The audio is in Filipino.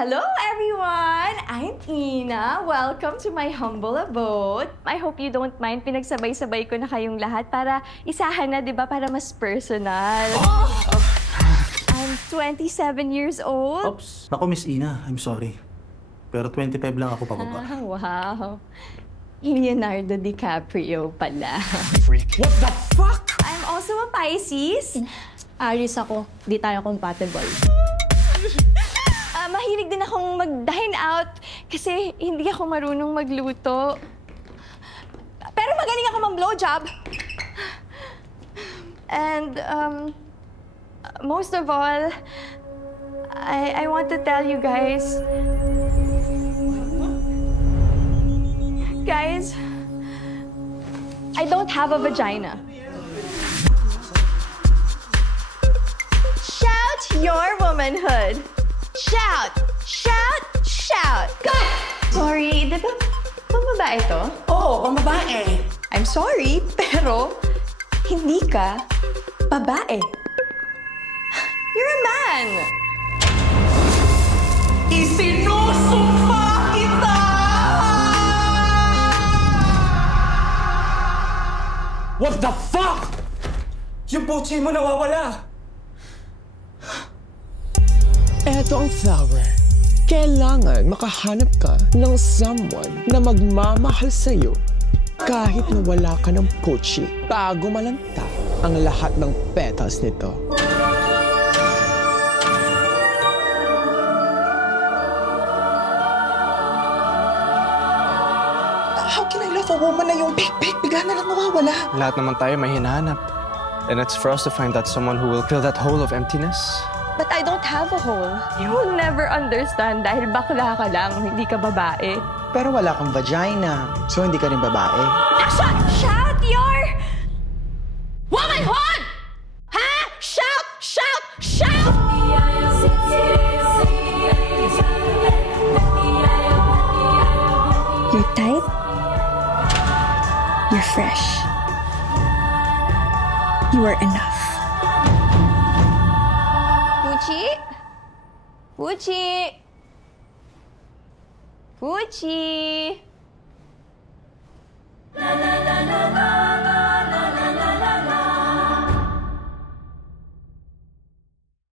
Hello everyone! I'm Ina. Welcome to my humble abode. I hope you don't mind pinagsabay-sabay ko na kayong lahat para isahan na, di ba? Para mas personal. I'm 27 years old. Oops. Naku, Miss Ina. I'm sorry. Pero 25 lang ako pababa. Wow. Leonardo DiCaprio pala. Freak. What the fuck? I'm also a Pisces. Aries ako. Di tayo compatible. Mahilig din akong mag-dine out kasi hindi ako marunong magluto. Pero magaling ako mag-blowjob. And most of all, I want to tell you guys, I don't have a vagina. Shout your womanhood. Shout! Shout! Shout! Go! Sorry, di ba pambabae to? Oo, pambabae. I'm sorry, pero hindi ka babae. You're a man! Isinusumpa kita! What the fuck? Yung puchi mo nawawala. Eto ang flower. Kailangan makahanap ka ng someone na magmamahal sa'yo kahit na wala ka ng pochi bago malanta ang lahat ng petals nito. How can I love a woman na yung bigla na lang nawawala? Lahat naman tayo may hinahanap. And it's for us to find that someone who will fill that hole of emptiness. But I don't have a hole. You will never understand dahil bakla ka lang, hindi ka babae. Pero wala kang vagina, so hindi ka rin babae. Shout your womanhood! Ha? Shout! Shout! Shout! You're tight. You're fresh. You are enough. Puchi? Puchi? Puchi?